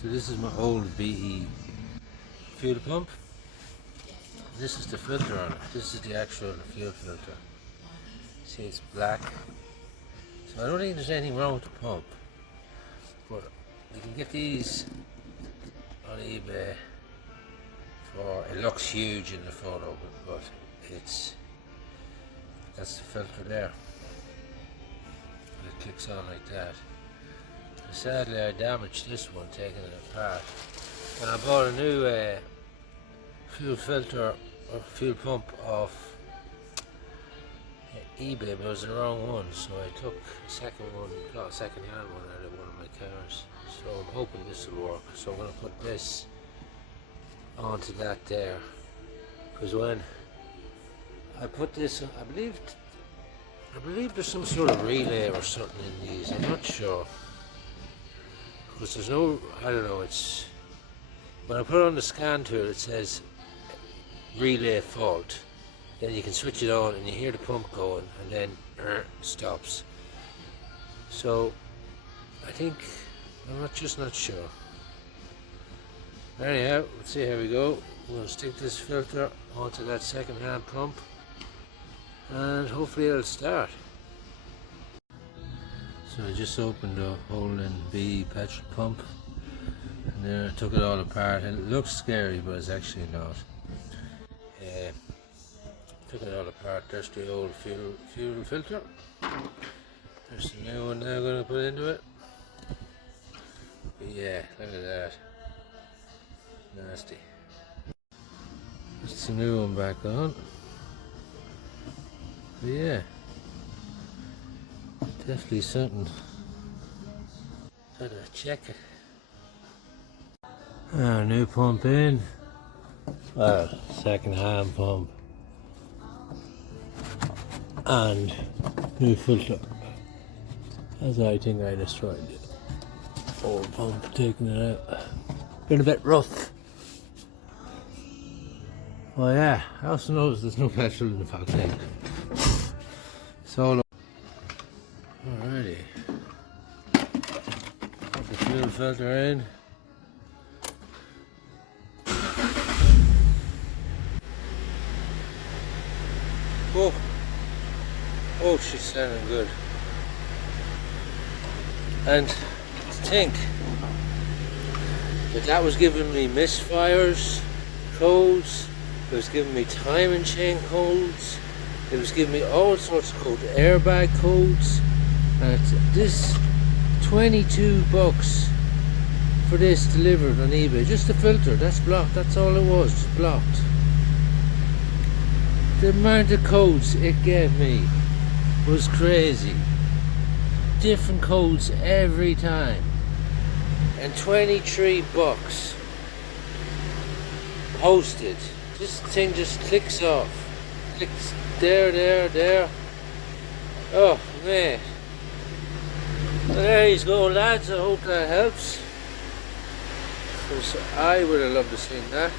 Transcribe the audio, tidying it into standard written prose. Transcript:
So this is my old BE fuel pump. This is the filter on it. This is the actual fuel filter. See, it's black. So I don't think there's anything wrong with the pump, but you can get these on eBay for, it looks huge in the photo, but that's the filter there. It clicks on like that. And sadly I damaged this one taking it apart. And I bought a new fuel filter or fuel pump off eBay, but it was the wrong one, so I took a second hand one out of one of my cars. So I'm hoping this will work. So I'm going to put this onto that there, because when I put this, I believe there's some sort of relay or something in these. I'm not sure, because there's no, I don't know. It's when I put it on the scan tool, it says relay fault. Then you can switch it on and you hear the pump going, and then stops. So I think I'm not sure. Anyhow, let's see how we go. We'll stick this filter onto that second hand pump and hopefully it'll start. So I just opened the HOLDEN BE petrol pump, and then I took it all apart, and it looks scary but it's actually not. Took it all apart. There's the old fuel filter. There's the new one now I'm going to put into it. But yeah, look at that. Nasty. That's the new one back on. But yeah, definitely something. Gotta check it. New pump in. Well, second hand pump. And new filter, as I think I destroyed it. Old pump, taking it out. Been a bit rough. Well, yeah, I also noticed there's no petrol in the back tank. So, alrighty. Put the fuel filter in. Oh, she's sounding good. And to think that was giving me misfires, codes, it was giving me timing chain codes, it was giving me all sorts of codes, airbag codes, and it's this $22 for this delivered on eBay. Just the filter, that's blocked, that's all it was, just blocked. The amount of codes it gave me was crazy. Different codes every time, and $23 posted. This thing just clicks off, clicks there. Oh man, well, there you go, lads. I hope that helps, because I would have loved to see that.